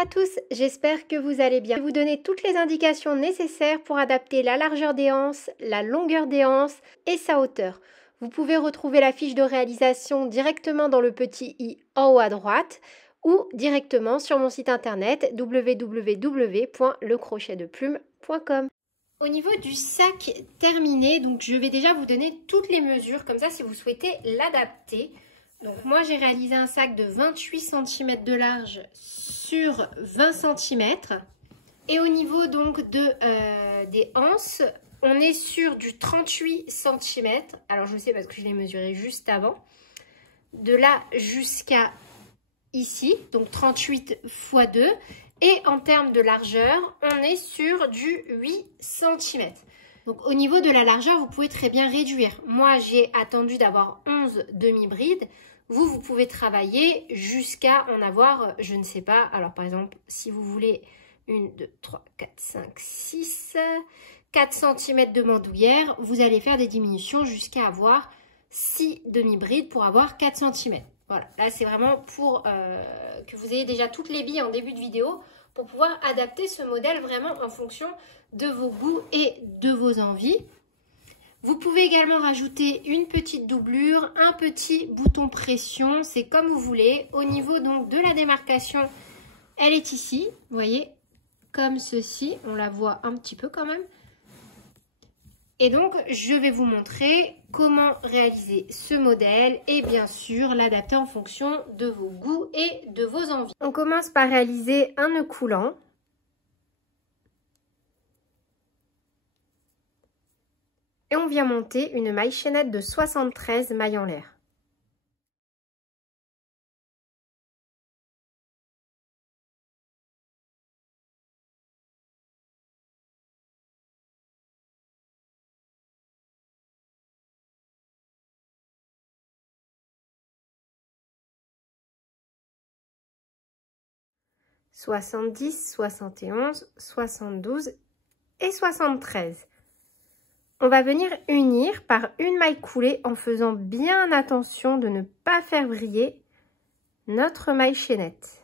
à tous, j'espère que vous allez bien. Je vais vous donner toutes les indications nécessaires pour adapter la largeur des anses, la longueur des anses et sa hauteur. Vous pouvez retrouver la fiche de réalisation directement dans le petit i en haut à droite ou directement sur mon site internet www.lecrochetdeplume.com. Au niveau du sac terminé, donc je vais déjà vous donner toutes les mesures, comme ça si vous souhaitez l'adapter. Donc moi j'ai réalisé un sac de 28 cm de large sur 20 cm. Et au niveau donc des anses, on est sur du 38 cm. Alors je sais parce que je l'ai mesuré juste avant. De là jusqu'à ici, donc 38 x 2. Et en termes de largeur, on est sur du 8 cm. Donc au niveau de la largeur, vous pouvez très bien réduire. Moi, j'ai attendu d'avoir 11 demi-brides. Vous pouvez travailler jusqu'à en avoir, je ne sais pas. Alors par exemple, si vous voulez 1, 2, 3, 4, 5, 6, 4 cm de mandouillère, vous allez faire des diminutions jusqu'à avoir 6 demi-brides pour avoir 4 cm. Voilà, là c'est vraiment pour que vous ayez déjà toutes les billes en début de vidéo pour pouvoir adapter ce modèle vraiment en fonction de vos goûts et de vos envies. Vous pouvez également rajouter une petite doublure, un petit bouton pression, c'est comme vous voulez. Au niveau donc de la démarcation, elle est ici, vous voyez, comme ceci, on la voit un petit peu quand même. Et donc, je vais vous montrer comment réaliser ce modèle et bien sûr l'adapter en fonction de vos goûts et de vos envies. On commence par réaliser un nœud coulant. Et on vient monter une maille chaînette de 73 mailles en l'air. « 70, 71, 72 et 73. On va venir unir par une maille coulée en faisant bien attention de ne pas faire vriller notre maille chaînette.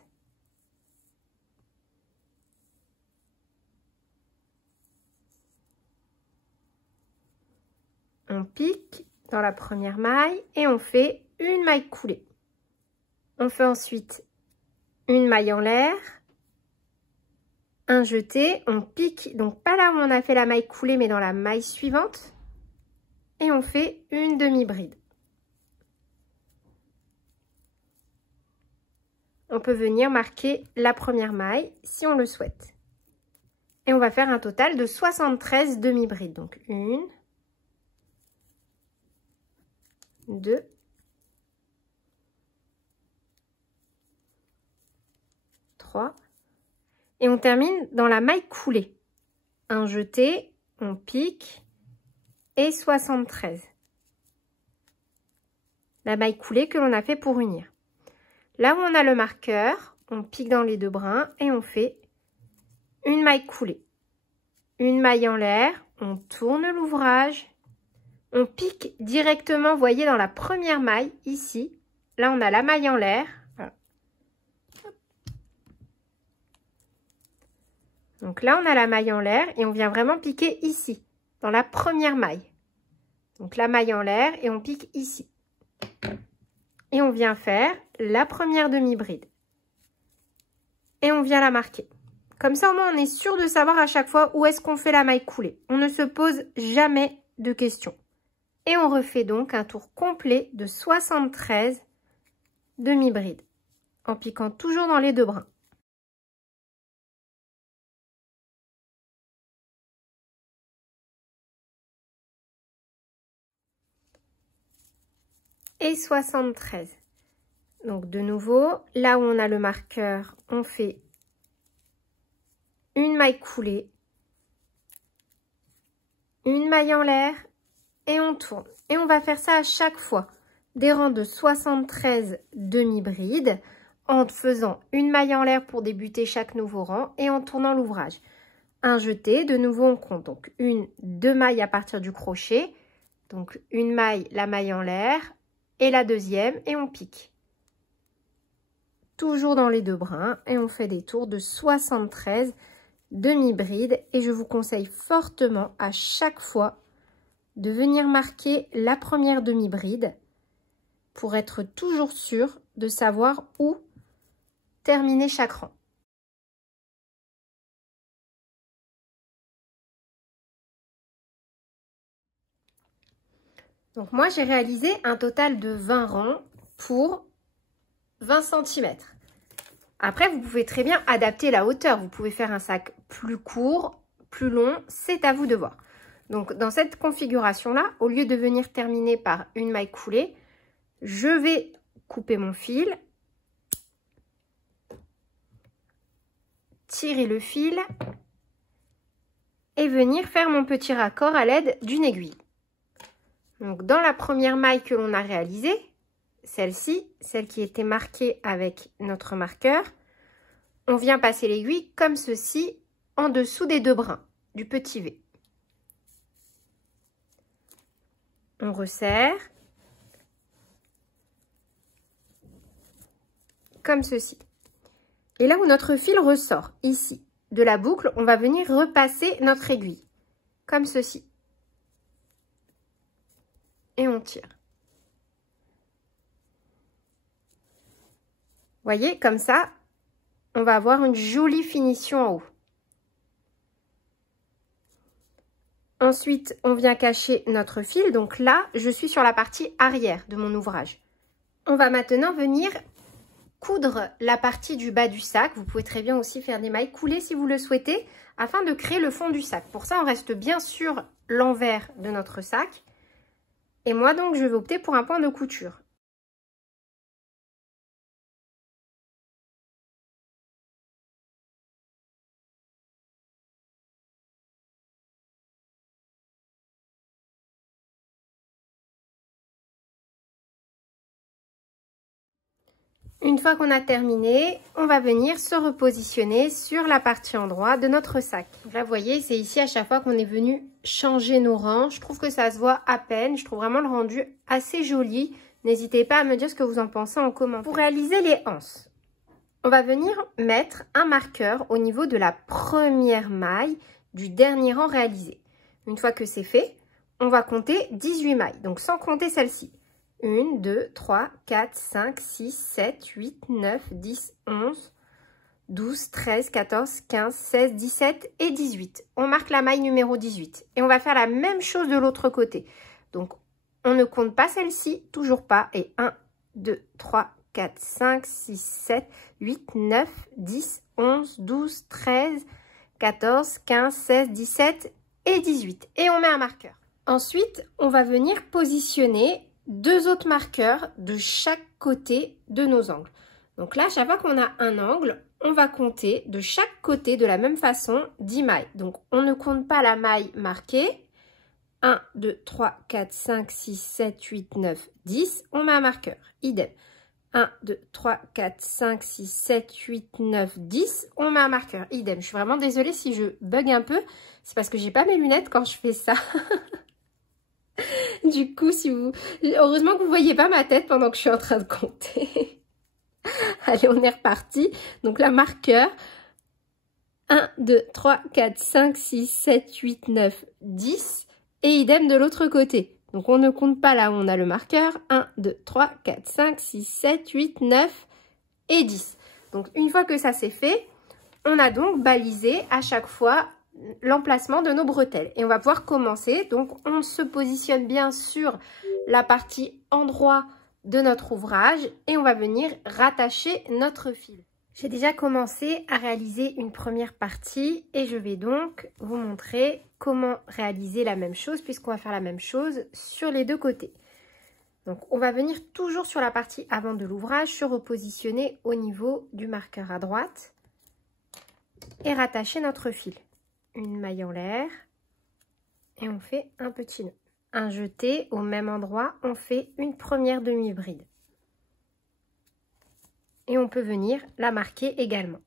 On pique dans la première maille et on fait une maille coulée. On fait ensuite une maille en l'air, un jeté, on pique, donc pas là où on a fait la maille coulée, mais dans la maille suivante. Et on fait une demi-bride. On peut venir marquer la première maille si on le souhaite. Et on va faire un total de 73 demi-brides. Donc 1, 2, 3. Et on termine dans la maille coulée. Un jeté, on pique et 73. La maille coulée que l'on a fait pour unir. Là où on a le marqueur, on pique dans les deux brins et on fait une maille coulée. Une maille en l'air, on tourne l'ouvrage. On pique directement, vous voyez, dans la première maille, ici. Là, on a la maille en l'air. Voilà. Donc là, on a la maille en l'air et on vient vraiment piquer ici, dans la première maille. Donc la maille en l'air et on pique ici. Et on vient faire la première demi-bride. Et on vient la marquer. Comme ça, au moins, on est sûr de savoir à chaque fois où est-ce qu'on fait la maille coulée. On ne se pose jamais de questions. Et on refait donc un tour complet de 73 demi-brides, en piquant toujours dans les deux brins. Et 73. Donc de nouveau, là où on a le marqueur, on fait une maille coulée, une maille en l'air et on tourne. Et on va faire ça à chaque fois, des rangs de 73 demi-brides en faisant une maille en l'air pour débuter chaque nouveau rang et en tournant l'ouvrage. Un jeté, de nouveau on compte donc une, deux mailles à partir du crochet, donc une maille, la maille en l'air et la deuxième et on pique. toujours dans les 2 brins et on fait des tours de 73 demi-brides. Et je vous conseille fortement à chaque fois de venir marquer la première demi-bride pour être toujours sûr de savoir où terminer chaque rang. Donc moi, j'ai réalisé un total de 20 rangs pour 20 cm. Après, vous pouvez très bien adapter la hauteur. Vous pouvez faire un sac plus court, plus long, c'est à vous de voir. Donc dans cette configuration-là, au lieu de venir terminer par une maille coulée, je vais couper mon fil, tirer le fil et venir faire mon petit raccord à l'aide d'une aiguille. Donc dans la première maille que l'on a réalisée, celle-ci, celle qui était marquée avec notre marqueur, on vient passer l'aiguille comme ceci en dessous des 2 brins du petit V. On resserre comme ceci. Et là où notre fil ressort, ici, de la boucle, on va venir repasser notre aiguille comme ceci. Et on tire. Voyez, comme ça, on va avoir une jolie finition en haut. Ensuite, on vient cacher notre fil. Donc là, je suis sur la partie arrière de mon ouvrage. On va maintenant venir coudre la partie du bas du sac. Vous pouvez très bien aussi faire des mailles coulées si vous le souhaitez, afin de créer le fond du sac. Pour ça, on reste bien sur l'envers de notre sac. Et moi, donc, je vais opter pour un point de couture. Une fois qu'on a terminé, on va venir se repositionner sur la partie endroit de notre sac. Donc là, vous voyez, c'est ici à chaque fois qu'on est venu changer nos rangs. Je trouve que ça se voit à peine. Je trouve vraiment le rendu assez joli. N'hésitez pas à me dire ce que vous en pensez en commentaire. Pour réaliser les anses, on va venir mettre un marqueur au niveau de la première maille du dernier rang réalisé. Une fois que c'est fait, on va compter 18 mailles, donc sans compter celle-ci. 1, 2, 3, 4, 5, 6, 7, 8, 9, 10, 11, 12, 13, 14, 15, 16, 17 et 18. On marque la maille numéro 18. Et on va faire la même chose de l'autre côté. Donc, on ne compte pas celle-ci, toujours pas. Et 1, 2, 3, 4, 5, 6, 7, 8, 9, 10, 11, 12, 13, 14, 15, 16, 17 et 18. Et on met un marqueur. Ensuite, on va venir positionner 2 autres marqueurs de chaque côté de nos angles. Donc là, chaque fois qu'on a un angle, on va compter de chaque côté de la même façon 10 mailles. Donc on ne compte pas la maille marquée. 1, 2, 3, 4, 5, 6, 7, 8, 9, 10. On met un marqueur. Idem. 1, 2, 3, 4, 5, 6, 7, 8, 9, 10. On met un marqueur. Idem. Je suis vraiment désolée si je bug un peu. C'est parce que j'ai pas mes lunettes quand je fais ça. Du coup, heureusement que vous ne voyez pas ma tête pendant que je suis en train de compter. Allez, on est reparti. Donc là, marqueur. 1, 2, 3, 4, 5, 6, 7, 8, 9, 10. Et idem de l'autre côté. Donc on ne compte pas là où on a le marqueur. 1, 2, 3, 4, 5, 6, 7, 8, 9 et 10. Donc une fois que ça c'est fait, on a donc balisé à chaque fois l'emplacement de nos bretelles. Et on va pouvoir commencer. Donc on se positionne bien sur la partie endroit de notre ouvrage et on va venir rattacher notre fil. J'ai déjà commencé à réaliser une première partie et je vais donc vous montrer comment réaliser la même chose puisqu'on va faire la même chose sur les 2 côtés. Donc on va venir toujours sur la partie avant de l'ouvrage, se repositionner au niveau du marqueur à droite et rattacher notre fil. Une maille en l'air et on fait un petit nœud. Un jeté au même endroit, on fait une première demi-bride. Et on peut venir la marquer également.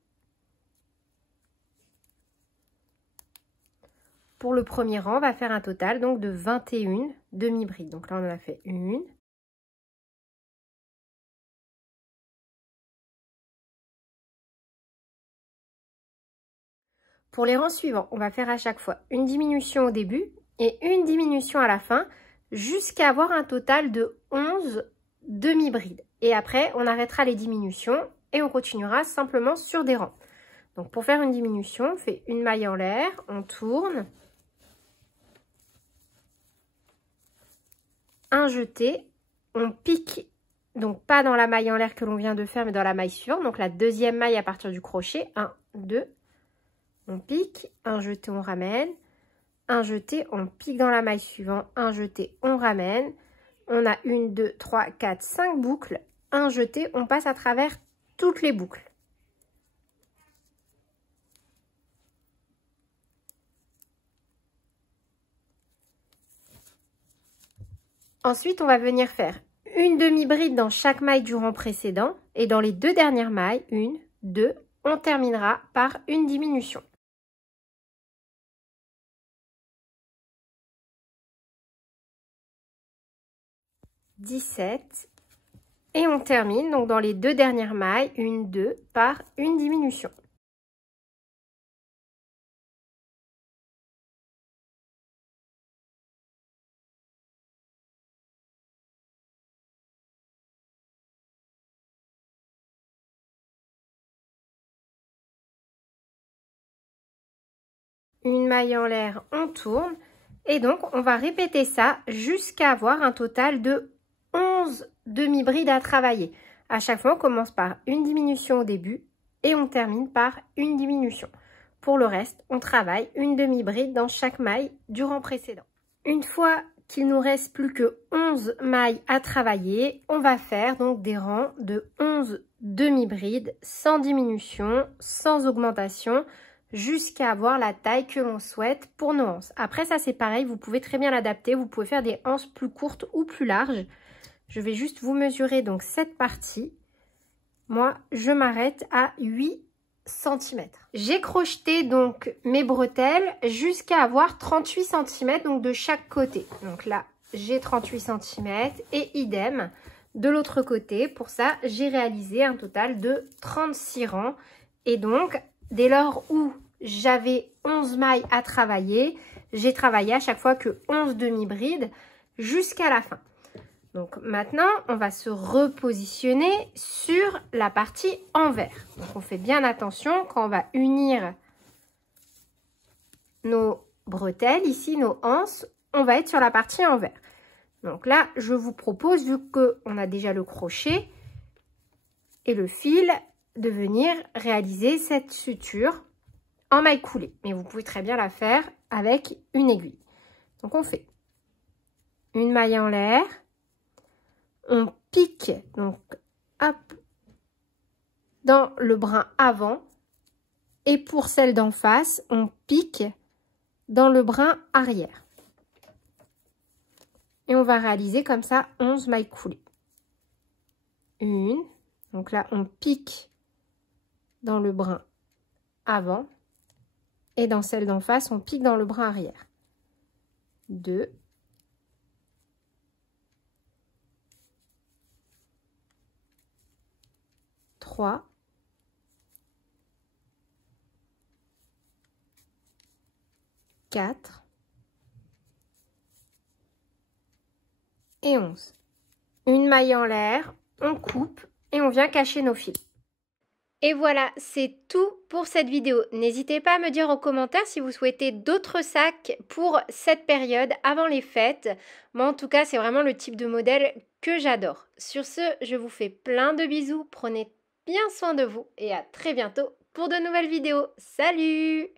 Pour le premier rang, on va faire un total donc de 21 demi-brides. Donc là, on en a fait une, Pour les rangs suivants, on va faire à chaque fois une diminution au début et une diminution à la fin jusqu'à avoir un total de 11 demi-brides. Et après, on arrêtera les diminutions et on continuera simplement sur des rangs. Donc pour faire une diminution, on fait une maille en l'air, on tourne, un jeté, on pique, donc pas dans la maille en l'air que l'on vient de faire, mais dans la maille suivante, donc la deuxième maille à partir du crochet, 1, 2, on pique, un jeté, on ramène, un jeté, on pique dans la maille suivante, un jeté, on ramène, on a 1, 2, 3, 4, 5 boucles, un jeté, on passe à travers toutes les boucles. Ensuite, on va venir faire une demi-bride dans chaque maille du rang précédent et dans les deux dernières mailles, 1, 2, on terminera par une diminution. « 17 » et on termine donc dans les deux dernières mailles, 1, 2, par une diminution. Une maille en l'air, on tourne et donc on va répéter ça jusqu'à avoir un total de 11 demi-brides à travailler. À chaque fois, on commence par une diminution au début et on termine par une diminution. Pour le reste, on travaille une demi-bride dans chaque maille du rang précédent. Une fois qu'il nous reste plus que 11 mailles à travailler, on va faire donc des rangs de 11 demi-brides sans diminution, sans augmentation, jusqu'à avoir la taille que l'on souhaite pour nos anses. Après ça c'est pareil, vous pouvez très bien l'adapter, vous pouvez faire des anses plus courtes ou plus larges. Je vais juste vous mesurer donc cette partie. Moi je m'arrête à 8 cm. J'ai crocheté donc mes bretelles jusqu'à avoir 38 cm donc de chaque côté. Donc là j'ai 38 cm et idem de l'autre côté. Pour ça j'ai réalisé un total de 36 rangs et donc dès lors où j'avais 11 mailles à travailler, j'ai travaillé à chaque fois que 11 demi-brides jusqu'à la fin. Donc maintenant, on va se repositionner sur la partie envers. Donc on fait bien attention quand on va unir nos bretelles, ici nos anses, on va être sur la partie envers. Donc là, je vous propose, vu qu'on a déjà le crochet et le fil, de venir réaliser cette suture en maille coulée. Mais vous pouvez très bien la faire avec une aiguille. Donc on fait une maille en l'air, on pique donc hop dans le brin avant et pour celle d'en face, on pique dans le brin arrière. Et on va réaliser comme ça 11 mailles coulées. Une, donc là on pique dans le brin avant et dans celle d'en face on pique dans le brin arrière. 2, 3, 4 et 11. Une maille en l'air, on coupe et on vient cacher nos fils. Et voilà, c'est tout pour cette vidéo. N'hésitez pas à me dire en commentaire si vous souhaitez d'autres sacs pour cette période avant les fêtes. Moi, en tout cas, c'est vraiment le type de modèle que j'adore. Sur ce, je vous fais plein de bisous. Prenez bien soin de vous et à très bientôt pour de nouvelles vidéos. Salut!